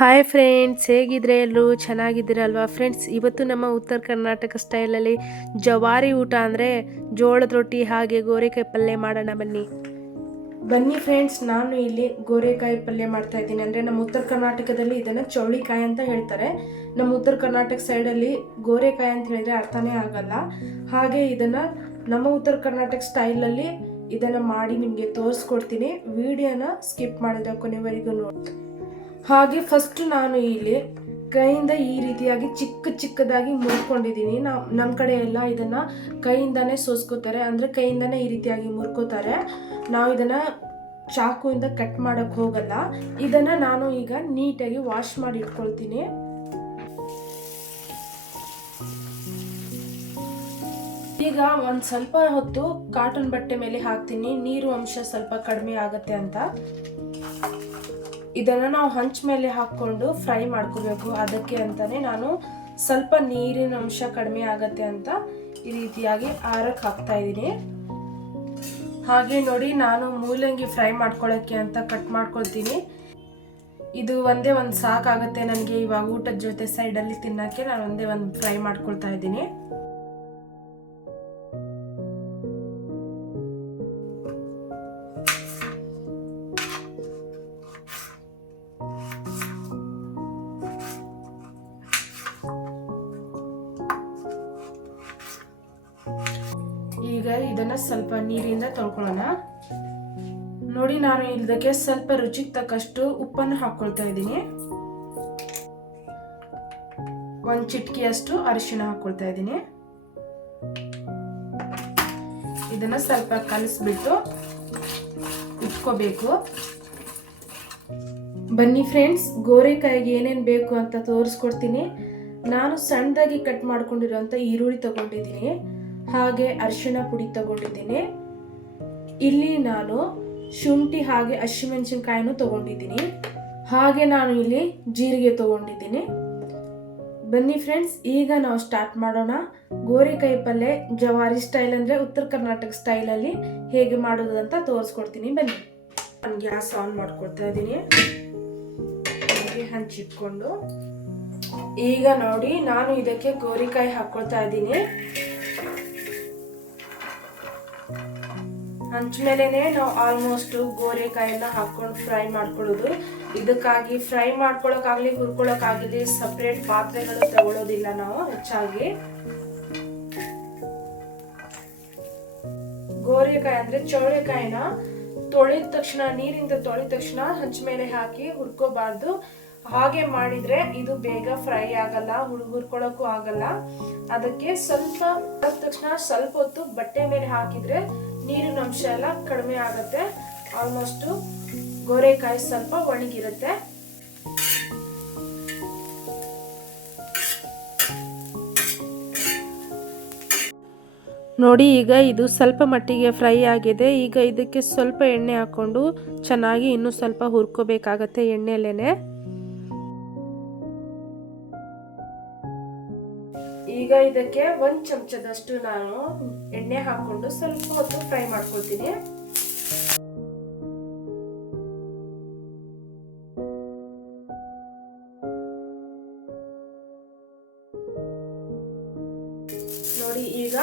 Hi friends, ಹೇಗಿದ್ರೆ ಎಲ್ಲರೂ ಚೆನ್ನಾಗಿದ್ದೀರಲ್ವಾ friends. ಇವತ್ತು ನಮ್ಮ ಉತ್ತರ ಕರ್ನಾಟಕ ಸ್ಟೈಲಲ್ಲಿ ಜವಾರಿ ಊಟ ಅಂದರೆ ಜೋಳದ ರೊಟ್ಟಿ ಹಾಗೆ ಗೋರೆಕಾಯಿ ಪಲ್ಯ ಮಾಡೋಣ ಬನ್ನಿ. ಫ್ರೆಂಡ್ಸ್, ನಾನು ಇಲ್ಲಿ ಗೋರೆಕಾಯಿ ಪಲ್ಯ ಮಾಡ್ತಾ ಇದ್ದೀನಿ. ಅಂದರೆ ನಮ್ಮ ಉತ್ತರ ಕರ್ನಾಟಕದಲ್ಲಿ ಇದನ್ನು ಚೌಳಿಕಾಯಿ ಅಂತ ಹೇಳ್ತಾರೆ. ನಮ್ಮ ಉತ್ತರ ಕರ್ನಾಟಕ ಸೈಡಲ್ಲಿ ಗೋರೆಕಾಯಿ ಅಂತ ಹೇಳಿದ್ರೆ ಅರ್ಥನೇ ಆಗಲ್ಲ. ಹಾಗೆ ಇದನ್ನು ನಮ್ಮ ಉತ್ತರ ಕರ್ನಾಟಕ ಸ್ಟೈಲಲ್ಲಿ ಇದನ್ನು ಮಾಡಿ ನಿಮಗೆ ತೋರಿಸ್ಕೊಡ್ತೀನಿ. ವಿಡಿಯೋನ ಸ್ಕಿಪ್ ಮಾಡಿದ ಕೊನೆವರೆಗೂ ನೋಡಿ. ಹಾಗೆ ಫಸ್ಟ್ ನಾನು ಇಲ್ಲಿ ಕೈಯಿಂದ ಈ ರೀತಿಯಾಗಿ ಚಿಕ್ಕದಾಗಿ ಮುರ್ಕೊಂಡಿದ್ದೀನಿ. ನಮ್ಮ ಕಡೆ ಎಲ್ಲ ಇದನ್ನು ಕೈಯಿಂದಾನೇ ಸೋಸ್ಕೋತಾರೆ, ಅಂದರೆ ಕೈಯಿಂದಾನೇ ಈ ರೀತಿಯಾಗಿ ಮುರ್ಕೋತಾರೆ. ನಾವು ಇದನ್ನು ಚಾಕುವಿಂದ ಕಟ್ ಮಾಡೋಕ್ಕೆ ಹೋಗಲ್ಲ. ಇದನ್ನು ನಾನು ಈಗ ನೀಟಾಗಿ ವಾಶ್ ಮಾಡಿ ಇಟ್ಕೊಳ್ತೀನಿ. ಈಗ ಒಂದು ಸ್ವಲ್ಪ ಹೊತ್ತು ಕಾಟನ್ ಬಟ್ಟೆ ಮೇಲೆ ಹಾಕ್ತೀನಿ, ನೀರು ಅಂಶ ಸ್ವಲ್ಪ ಕಡಿಮೆ ಆಗುತ್ತೆ ಅಂತ. ಇದನ್ನು ನಾವು ಹಂಚ್ ಮೇಲೆ ಹಾಕ್ಕೊಂಡು ಫ್ರೈ ಮಾಡ್ಕೋಬೇಕು. ಅದಕ್ಕೆ ಅಂತಾನೆ ನಾನು ಸ್ವಲ್ಪ ನೀರಿನ ಅಂಶ ಕಡಿಮೆ ಆಗತ್ತೆ ಅಂತ ಈ ರೀತಿಯಾಗಿ ಆರಕ್ಕೆ ಹಾಕ್ತಾ ಇದ್ದೀನಿ. ಹಾಗೆ ನೋಡಿ, ನಾನು ಮೂಲಂಗಿ ಫ್ರೈ ಮಾಡ್ಕೊಳ್ಳೋಕ್ಕೆ ಅಂತ ಕಟ್ ಮಾಡ್ಕೊಳ್ತೀನಿ. ಇದು ಒಂದೇ ಒಂದು ಸಾಕಾಗುತ್ತೆ ನನಗೆ ಇವಾಗ ಊಟದ ಜೊತೆ ಸೈಡಲ್ಲಿ ತಿನ್ನೋಕ್ಕೆ. ನಾನು ಒಂದೇ ಒಂದು ಫ್ರೈ ಮಾಡ್ಕೊಳ್ತಾ ಇದ್ದೀನಿ. ಈಗ ಇದನ್ನ ಸ್ವಲ್ಪ ನೀರಿಂದ ತೊಳ್ಕೊಳ್ಳೋಣ. ನೋಡಿ, ನಾನು ಇದಕ್ಕೆ ಸ್ವಲ್ಪ ರುಚಿಗೆ ತಕ್ಕಷ್ಟು ಉಪ್ಪನ್ನು ಹಾಕೊಳ್ತಾ ಇದ್ದೀನಿ. ಒಂದು ಚಿಟಿಕೆಯಷ್ಟು ಅರಿಶಿಣ ಹಾಕೊಳ್ತಾ ಇದ್ದೀನಿ. ಇದನ್ನ ಸ್ವಲ್ಪ ಕಲಿಸ್ಬಿಟ್ಟು ಇಟ್ಕೋಬೇಕು. ಬನ್ನಿ ಫ್ರೆಂಡ್ಸ್, ಗೋರೆಕಾಯಿಗೆ ಏನೇನು ಬೇಕು ಅಂತ ತೋರಿಸ್ಕೊಡ್ತೀನಿ. ನಾನು ಸಣ್ಣದಾಗಿ ಕಟ್ ಮಾಡ್ಕೊಂಡಿರೋಂಥ ಈರುಳ್ಳಿ ತಗೊಂಡಿದ್ದೀನಿ. ಹಾಗೆ ಅರಿಶಿಣ ಪುಡಿ ತಗೊಂಡಿದ್ದೀನಿ. ಇಲ್ಲಿ ನಾನು ಶುಂಠಿ ಹಾಗೆ ಹಸಿಮೆಣಸಿನಕಾಯಿನೂ ತಗೊಂಡಿದ್ದೀನಿ. ಹಾಗೆ ನಾನು ಇಲ್ಲಿ ಜೀರಿಗೆ ತಗೊಂಡಿದ್ದೀನಿ. ಬನ್ನಿ ಫ್ರೆಂಡ್ಸ್, ಈಗ ನಾವು ಸ್ಟಾರ್ಟ್ ಮಾಡೋಣ. ಗೋರೆಕಾಯಿ ಪಲ್ಯ ಜವಾರಿ ಸ್ಟೈಲ್ ಅಂದರೆ ಉತ್ತರ ಕರ್ನಾಟಕ ಸ್ಟೈಲಲ್ಲಿ ಹೇಗೆ ಮಾಡೋದು ಅಂತ ತೋರಿಸ್ಕೊಡ್ತೀನಿ. ಬನ್ನಿ. ನಾನು ಗ್ಯಾಸ್ ಆನ್ ಮಾಡ್ಕೊಳ್ತಾ ಇದ್ದೀನಿ. ಹಂಚಿಟ್ಕೊಂಡು ಈಗ ನೋಡಿ, ನಾನು ಇದಕ್ಕೆ ಗೋರೆಕಾಯಿ ಹಾಕೊಳ್ತಾ ಇದ್ದೀನಿ. ಹಂಚ ಮೇಲೆನೆ ನಾವು ಆಲ್ಮೋಸ್ಟ್ ಗೋರೆಕಾಯಿನ ಹಾಕೊಂಡು ಫ್ರೈ ಮಾಡ್ಕೊಳ್ಳೋದು. ಇದಕ್ಕಾಗಿ ಫ್ರೈ ಮಾಡ್ಕೊಳಕ್ಕಾಗ್ಲಿ ಹುರ್ಕೊಳಕ್ಕಾಗಲಿ ಸಪ್ರೇಟ್ ಪಾತ್ರೆಗಳು ತಗೊಳ್ಳೋದಿಲ್ಲ ನಾವು ಹೆಚ್ಚಾಗಿ. ಗೋರೆಕಾಯಿ ಅಂದ್ರೆ ಚೌಳೆಕಾಯಿನ ತೊಳೆದ ತಕ್ಷಣ, ನೀರಿಂದ ತೊಳೆದ ತಕ್ಷಣ ಹಂಚ ಮೇಲೆ ಹಾಕಿ ಹುರ್ಕೋಬಾರ್ದು. ಹಾಗೆ ಮಾಡಿದ್ರೆ ಇದು ಬೇಗ ಫ್ರೈ ಆಗಲ್ಲ, ಹುರ್ಕೊಳಕ್ಕೂ ಆಗಲ್ಲ. ಅದಕ್ಕೆ ಸ್ವಲ್ಪ ತಕ್ಷಣ ಸ್ವಲ್ಪ ಹೊತ್ತು ಬಟ್ಟೆ ಮೇಲೆ ಹಾಕಿದ್ರೆ ನೀರಿನ ಅಂಶ ಎಲ್ಲ ಕಡಿಮೆ ಆಗುತ್ತೆ. ಆಲ್ಮೋಸ್ಟ್ ಗೋರೆಕಾಯಿ ಸ್ವಲ್ಪ ಒಣಗಿರುತ್ತೆ. ನೋಡಿ, ಈಗ ಇದು ಸ್ವಲ್ಪ ಮಟ್ಟಿಗೆ ಫ್ರೈ ಆಗಿದೆ. ಈಗ ಇದಕ್ಕೆ ಸ್ವಲ್ಪ ಎಣ್ಣೆ ಹಾಕೊಂಡು ಚೆನ್ನಾಗಿ ಇನ್ನೂ ಸ್ವಲ್ಪ ಹುರ್ಕೋಬೇಕಾಗತ್ತೆ ಎಣ್ಣೆಲೇನೆ. ಈಗ ಇದಕ್ಕೆ ಒಂದು ಚಮಚದಷ್ಟು ನಾನು ಎಣ್ಣೆ ಹಾಕೊಂಡು ಸ್ವಲ್ಪ ಹೊತ್ತು ಫ್ರೈ ಮಾಡ್ಕೊಳ್ತೀನಿ. ನೋಡಿ, ಈಗ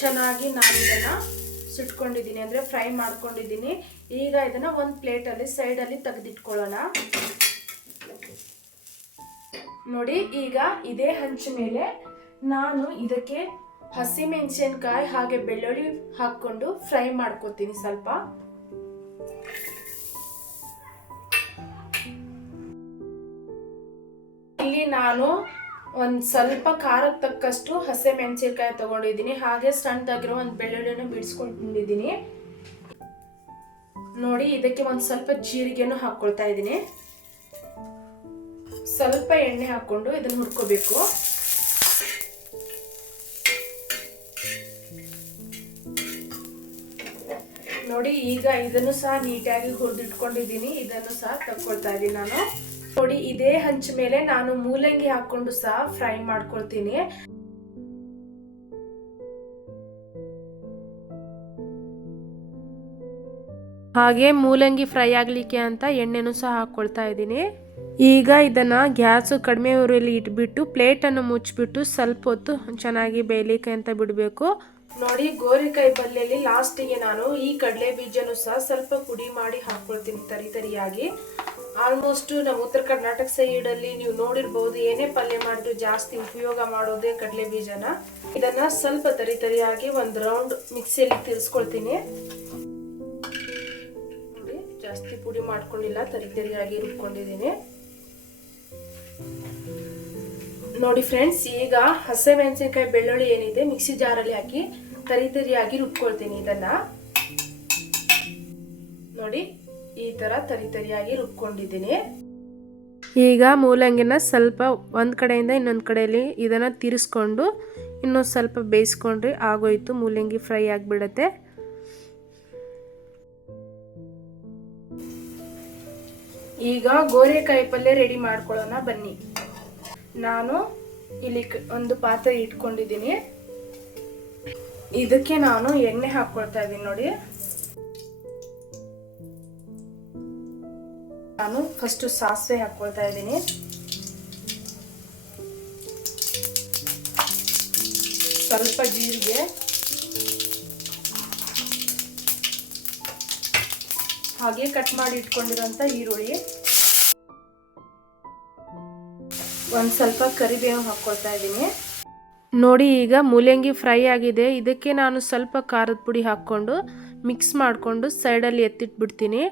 ಚೆನ್ನಾಗಿ ನಾನು ಇದನ್ನ ಸುಟ್ಕೊಂಡಿದ್ದೀನಿ, ಅಂದ್ರೆ ಫ್ರೈ ಮಾಡ್ಕೊಂಡಿದ್ದೀನಿ. ಈಗ ಇದನ್ನ ಒಂದು ಪ್ಲೇಟಲ್ಲಿ ಸೈಡಲ್ಲಿ ತೆಗೆದಿಟ್ಕೊಳ್ಳೋಣ. ನೋಡಿ, ಈಗ ಇದೇ ಹಂಚ ಮೇಲೆ ನಾನು ಇದಕ್ಕೆ ಹಸಿಮೆಣಸಿನಕಾಯಿ ಹಾಗೆ ಬೆಳ್ಳುಳ್ಳಿ ಹಾಕೊಂಡು ಫ್ರೈ ಮಾಡ್ಕೊತೀನಿ ಸ್ವಲ್ಪ. ಇಲ್ಲಿ ನಾನು ಒಂದು ಸ್ವಲ್ಪ ಖಾರಕ್ಕೆ ತಕ್ಕಷ್ಟು ಹಸಿಮೆಣಸಿನಕಾಯಿ ತಗೊಂಡಿದ್ದೀನಿ. ಹಾಗೆ ಸಣ್ಣದಾಗಿರೋ ಒಂದು ಬೆಳ್ಳುಳ್ಳಿನ ಬಿಡಿಸ್ಕೊಂಡಿದ್ದೀನಿ. ನೋಡಿ, ಇದಕ್ಕೆ ಒಂದು ಸ್ವಲ್ಪ ಜೀರಿಗೆನೂ ಹಾಕೊಳ್ತಾ ಇದ್ದೀನಿ. ಸ್ವಲ್ಪ ಎಣ್ಣೆ ಹಾಕೊಂಡು ಇದನ್ನು ಹುರ್ಕೋಬೇಕು. ನೋಡಿ, ಈಗ ಇದನ್ನು ಸಹ ನೀಟಾಗಿ ಹುರಿದಿಟ್ಕೊಂಡಿದ್ದೀನಿ. ಇದನ್ನು ಸಹ ತಕ್ಕೊಳ್ತಾ ಇದ್ದೀನಿ ನಾನು. ನೋಡಿ, ಇದೇ ಹಂಚ ಮೇಲೆ ನಾನು ಮೂಲಂಗಿ ಹಾಕೊಂಡು ಸಹ ಫ್ರೈ ಮಾಡ್ಕೊಳ್ತೀನಿ. ಹಾಗೆ ಮೂಲಂಗಿ ಫ್ರೈ ಆಗಲಿಕ್ಕೆ ಅಂತ ಎಣ್ಣೆನೂ ಸಹ ಹಾಕ್ಕೊಳ್ತಾ ಇದ್ದೀನಿ. ಈಗ ಇದನ್ನು ಗ್ಯಾಸು ಕಡಿಮೆ ಉರಿಯಲ್ಲಿ ಇಟ್ಬಿಟ್ಟು ಪ್ಲೇಟನ್ನು ಮುಚ್ಚಿಬಿಟ್ಟು ಸ್ವಲ್ಪ ಹೊತ್ತು ಚೆನ್ನಾಗಿ ಬೇಯಲಿಕ್ಕೆ ಅಂತ ಬಿಡಬೇಕು. ನೋಡಿ, ಗೋರಿಕಾಯಿ ಪಲ್ಯಲ್ಲಿ ಲಾಸ್ಟಿಗೆ ನಾನು ಈ ಕಡಲೆ ಬೀಜನೂ ಸಹ ಸ್ವಲ್ಪ ಪುಡಿ ಮಾಡಿ ಹಾಕ್ಕೊಳ್ತೀನಿ ತರಿಯಾಗಿ. ಆಲ್ಮೋಸ್ಟ್ ನಮ್ಮ ಉತ್ತರ ಕರ್ನಾಟಕ ಸೈಡಲ್ಲಿ ನೀವು ನೋಡಿರ್ಬೋದು, ಏನೇ ಪಲ್ಯ ಮಾಡಿದ್ರು ಜಾಸ್ತಿ ಉಪಯೋಗ ಮಾಡೋದೇ ಕಡಲೆ ಬೀಜನ. ಇದನ್ನ ಸ್ವಲ್ಪ ತರಿಯಾಗಿ ಒಂದು ರೌಂಡ್ ಮಿಕ್ಸಿಯಲ್ಲಿ ತಿರ್ಸ್ಕೊಳ್ತೀನಿ. ನೋಡಿ, ಜಾಸ್ತಿ ಪುಡಿ ಮಾಡ್ಕೊಂಡಿಲ್ಲ, ತರಿಯಾಗಿ ರುಬ್ಕೊಂಡಿದ್ದೀನಿ. ನೋಡಿ ಫ್ರೆಂಡ್ಸ್, ಈಗ ಹಸಿಮೆಣಸಿನಕಾಯಿ ಬೆಳ್ಳುಳ್ಳಿ ಏನಿದೆ ಮಿಕ್ಸಿ ಜಾರಲ್ಲಿ ಹಾಕಿ ತರಿಯಾಗಿ ರುಬ್ಕೊಳ್ತೀನಿ. ಇದನ್ನ ನೋಡಿ, ಈ ತರ ತರಿಯಾಗಿ ರುಬ್ಕೊಂಡಿದ್ದೀನಿ. ಈಗ ಮೂಲಂಗಿನ ಸ್ವಲ್ಪ ಒಂದು ಕಡೆಯಿಂದ ಇನ್ನೊಂದು ಕಡೆಯಲ್ಲಿ ಇದನ್ನ ತಿರ್ಸ್ಕೊಂಡು ಇನ್ನೊಂದು ಸ್ವಲ್ಪ ಬೇಯಿಸ್ಕೊಂಡ್ರೆ ಆಗೋಯ್ತು, ಮೂಲಂಗಿ ಫ್ರೈ ಆಗಿಬಿಡುತ್ತೆ. ಈಗ ಗೋರೆಕಾಯಿ ಪಲ್ಯ ರೆಡಿ ಮಾಡ್ಕೊಳ್ಳೋಣ ಬನ್ನಿ. ನಾನು ಇಲ್ಲಿ ಒಂದು ಪಾತ್ರೆ ಇಟ್ಕೊಂಡಿದ್ದೀನಿ. ಇದಕ್ಕೆ ನಾನು ಎಣ್ಣೆ ಹಾಕ್ಕೊಳ್ತಾ ಇದ್ದೀನಿ. ನೋಡಿ, ನಾನು ಫಸ್ಟ್ ಸಾಸಿವೆ ಹಾಕ್ಕೊಳ್ತಾ ಇದ್ದೀನಿ. ಸ್ವಲ್ಪ ಜೀರಿಗೆ, ಹಾಗೆ ಕಟ್ ಮಾಡಿ ಇಟ್ಕೊಂಡಿರೋಂಥ ಈರುಳ್ಳಿ, ಒಂದು ಸ್ವಲ್ಪ ಕರಿಬೇವು ಹಾಕ್ಕೊಳ್ತಾ ಇದ್ದೀನಿ. ನೋಡಿ, ಈಗ ಮೂಲಂಗಿ ಫ್ರೈ ಆಗಿದೆ. ಇದಕ್ಕೆ ನಾನು ಸ್ವಲ್ಪ ಖಾರದ ಪುಡಿ ಹಾಕ್ಕೊಂಡು ಮಿಕ್ಸ್ ಮಾಡಿಕೊಂಡು ಸೈಡಲ್ಲಿ ಎತ್ತಿಟ್ಬಿಡ್ತೀನಿ.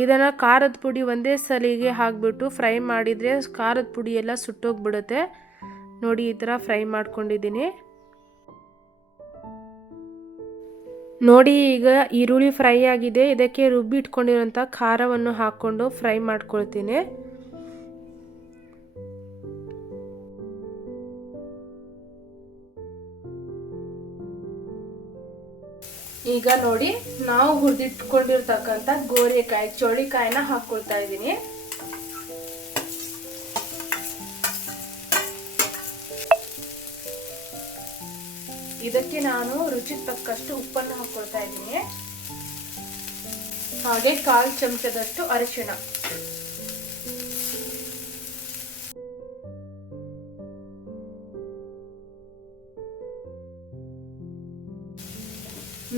ಇದನ್ನು ಖಾರದ ಪುಡಿ ಒಂದೇ ಸಲಿಗೆ ಹಾಕ್ಬಿಟ್ಟು ಫ್ರೈ ಮಾಡಿದರೆ ಖಾರದ ಪುಡಿ ಎಲ್ಲ ಸುಟ್ಟೋಗ್ಬಿಡುತ್ತೆ. ನೋಡಿ, ಈ ಥರ ಫ್ರೈ ಮಾಡ್ಕೊಂಡಿದ್ದೀನಿ. ನೋಡಿ, ಈಗ ಈರುಳ್ಳಿ ಫ್ರೈ ಆಗಿದೆ. ಇದಕ್ಕೆ ರುಬ್ಬಿ ಇಟ್ಕೊಂಡಿರೋಂಥ ಖಾರವನ್ನು ಹಾಕ್ಕೊಂಡು ಫ್ರೈ ಮಾಡ್ಕೊಳ್ತೀನಿ. ಈಗ ನೋಡಿ, ನಾವು ಹುರಿದಿಟ್ಕೊಂಡಿರ್ತಕ್ಕಂಥ ಗೋರೆಕಾಯಿ ಚೌಳಿಕಾಯಿನ ಹಾಕ್ಕೊಳ್ತಾ ಇದ್ದೀನಿ. ಇದಕ್ಕೆ ನಾನು ರುಚಿಗೆ ತಕ್ಕಷ್ಟು ಉಪ್ಪನ್ನು ಹಾಕ್ಕೊಳ್ತಾ ಇದ್ದೀನಿ. ಹಾಗೆ 1/4 ಚಮಚದಷ್ಟು ಅರಿಶಿಣ.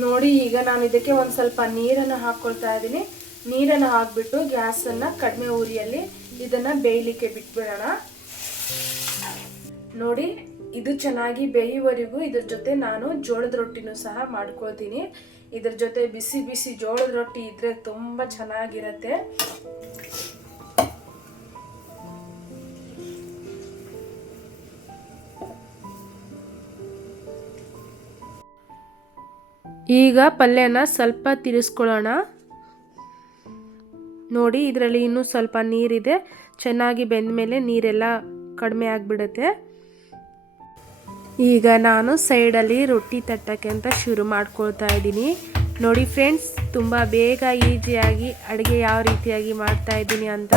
ನೋಡಿ, ಈಗ ನಾನು ಇದಕ್ಕೆ ಒಂದು ಸ್ವಲ್ಪ ನೀರನ್ನು ಹಾಕ್ಕೊಳ್ತಾ ಇದ್ದೀನಿ. ನೀರನ್ನು ಹಾಕ್ಬಿಟ್ಟು ಗ್ಯಾಸನ್ನು ಕಡಿಮೆ ಉರಿಯಲ್ಲಿ ಇದನ್ನ ಬೇಯಲಿಕ್ಕೆ ಬಿಟ್ಬಿಡೋಣ. ನೋಡಿ, ಇದು ಚೆನ್ನಾಗಿ ಬೇಯುವವರೆಗೂ ಇದ್ರ ಜೊತೆ ನಾನು ಜೋಳದ ರೊಟ್ಟಿನೂ ಸಹ ಮಾಡ್ಕೊಳ್ತೀನಿ. ಇದ್ರ ಜೊತೆ ಬಿಸಿ ಬಿಸಿ ಜೋಳದ ರೊಟ್ಟಿ ಇದ್ರೆ ತುಂಬ ಚೆನ್ನಾಗಿರುತ್ತೆ. ಈಗ ಪಲ್ಯನ ಸ್ವಲ್ಪ ತಿರ್ಸ್ಕೊಳ್ಳೋಣ. ನೋಡಿ, ಇದರಲ್ಲಿ ಇನ್ನೂ ಸ್ವಲ್ಪ ನೀರಿದೆ. ಚೆನ್ನಾಗಿ ಬೆಂದ ಮೇಲೆ ನೀರೆಲ್ಲ ಕಡಿಮೆ ಆಗಿಬಿಡುತ್ತೆ. ಈಗ ನಾನು ಸೈಡಲ್ಲಿ ರೊಟ್ಟಿ ತಟ್ಟಕ್ಕೆ ಅಂತ ಶುರು ಮಾಡ್ಕೊಳ್ತಾ ಇದ್ದೀನಿ. ನೋಡಿ ಫ್ರೆಂಡ್ಸ್, ತುಂಬ ಬೇಗ ಈಸಿಯಾಗಿ ಅಡುಗೆ ಯಾವ ರೀತಿಯಾಗಿ ಮಾಡ್ತಾ ಇದ್ದೀನಿ ಅಂತ.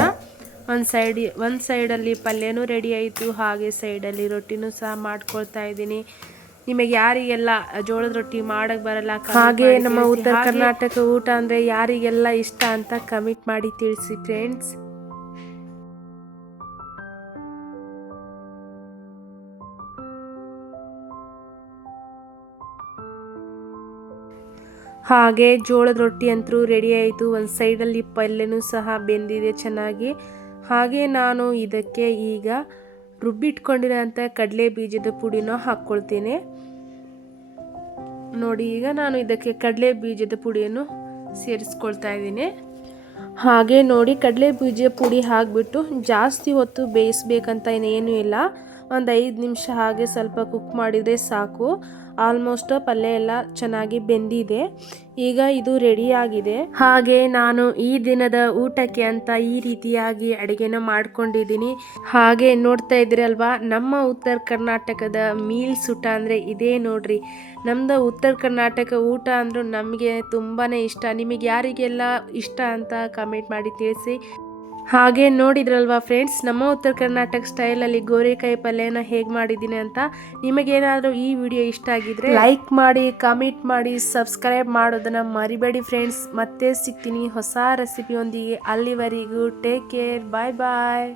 ಒಂದು ಸೈಡಲ್ಲಿ ಪಲ್ಯನೂ ರೆಡಿ ಆಯಿತು, ಹಾಗೆ ಸೈಡಲ್ಲಿ ರೊಟ್ಟಿನೂ ಸಹ ಮಾಡ್ಕೊಳ್ತಾ ಇದ್ದೀನಿ. ನಿಮಗೆ ಯಾರಿಗೆಲ್ಲ ಜೋಳದ ರೊಟ್ಟಿ ಮಾಡಕ್ಕೆ ಬರಲ್ಲ, ಹಾಗೆ ನಮ್ಮ ಉತ್ತರ ಕರ್ನಾಟಕ ಊಟ ಅಂದರೆ ಯಾರಿಗೆಲ್ಲ ಇಷ್ಟ ಅಂತ ಕಮೆಂಟ್ ಮಾಡಿ ತಿಳಿಸಿ ಫ್ರೆಂಡ್ಸ್. ಹಾಗೆ ಜೋಳದ ರೊಟ್ಟಿ ಅಂತೂ ರೆಡಿ ಆಯಿತು. ಒಂದು ಸೈಡಲ್ಲಿ ಪಲ್ಯನೂ ಸಹ ಬೆಂದಿದೆ ಚೆನ್ನಾಗಿ. ಹಾಗೆ ನಾನು ಇದಕ್ಕೆ ಈಗ ರುಬ್ಬಿಟ್ಕೊಂಡಿರೋಂಥ ಕಡಲೆ ಬೀಜದ ಪುಡಿನ ಹಾಕ್ಕೊಳ್ತೇನೆ. ನೋಡಿ, ಈಗ ನಾನು ಇದಕ್ಕೆ ಕಡಲೆ ಬೀಜದ ಪುಡಿಯನ್ನು ಸೇರಿಸ್ಕೊಳ್ತಾ ಇದ್ದೀನಿ. ಹಾಗೆ ನೋಡಿ, ಕಡಲೆ ಬೀಜ ಪುಡಿ ಹಾಕಿಬಿಟ್ಟು ಜಾಸ್ತಿ ಹೊತ್ತು ಬೇಯಿಸ್ಬೇಕಂತ ಏನೂ ಇಲ್ಲ. ಒಂದು 5 ನಿಮಿಷ ಹಾಗೆ ಸ್ವಲ್ಪ ಕುಕ್ ಮಾಡಿದರೆ ಸಾಕು. ಆಲ್ಮೋಸ್ಟ್ ಪಲ್ಯ ಎಲ್ಲ ಚೆನ್ನಾಗಿ ಬೆಂದಿದೆ. ಈಗ ಇದು ರೆಡಿಯಾಗಿದೆ. ಹಾಗೆ ನಾನು ಈ ದಿನದ ಊಟಕ್ಕೆ ಅಂತ ಈ ರೀತಿಯಾಗಿ ಅಡುಗೆನ ಮಾಡ್ಕೊಂಡಿದ್ದೀನಿ. ಹಾಗೆ ನೋಡ್ತಾ ಇದ್ದೀರಲ್ವಾ, ನಮ್ಮ ಉತ್ತರ ಕರ್ನಾಟಕದ ಮೀಲ್ಸ್ ಊಟ ಅಂದರೆ ಇದೇ ನೋಡ್ರಿ. ನಮ್ಮದು ಉತ್ತರ ಕರ್ನಾಟಕ ಊಟ ಅಂದರೂ ನಮಗೆ ತುಂಬಾ ಇಷ್ಟ. ನಿಮಗೆ ಯಾರಿಗೆಲ್ಲ ಇಷ್ಟ ಅಂತ ಕಮೆಂಟ್ ಮಾಡಿ ತಿಳಿಸಿ. ಹಾಗೆ ನೋಡಿದ್ರಲ್ವಾ ಫ್ರೆಂಡ್ಸ್, ನಮ್ಮ ಉತ್ತರ ಕರ್ನಾಟಕ ಸ್ಟೈಲಲ್ಲಿ ಗೋರೆಕಾಯಿ ಪಲ್ಯನ ಹೇಗೆ ಮಾಡಿದ್ದೀನಿ ಅಂತ. ನಿಮಗೇನಾದರೂ ಈ ವಿಡಿಯೋ ಇಷ್ಟ ಆಗಿದ್ರೆ ಲೈಕ್ ಮಾಡಿ, ಕಮೆಂಟ್ ಮಾಡಿ, ಸಬ್ಸ್ಕ್ರೈಬ್ ಮಾಡೋದನ್ನು ಮರಿಬೇಡಿ ಫ್ರೆಂಡ್ಸ್. ಮತ್ತೆ ಸಿಗ್ತೀನಿ ಹೊಸ ರೆಸಿಪಿಯೊಂದಿಗೆ. ಅಲ್ಲಿವರೆಗೂ ಟೇಕ್ ಕೇರ್, ಬಾಯ್ ಬಾಯ್.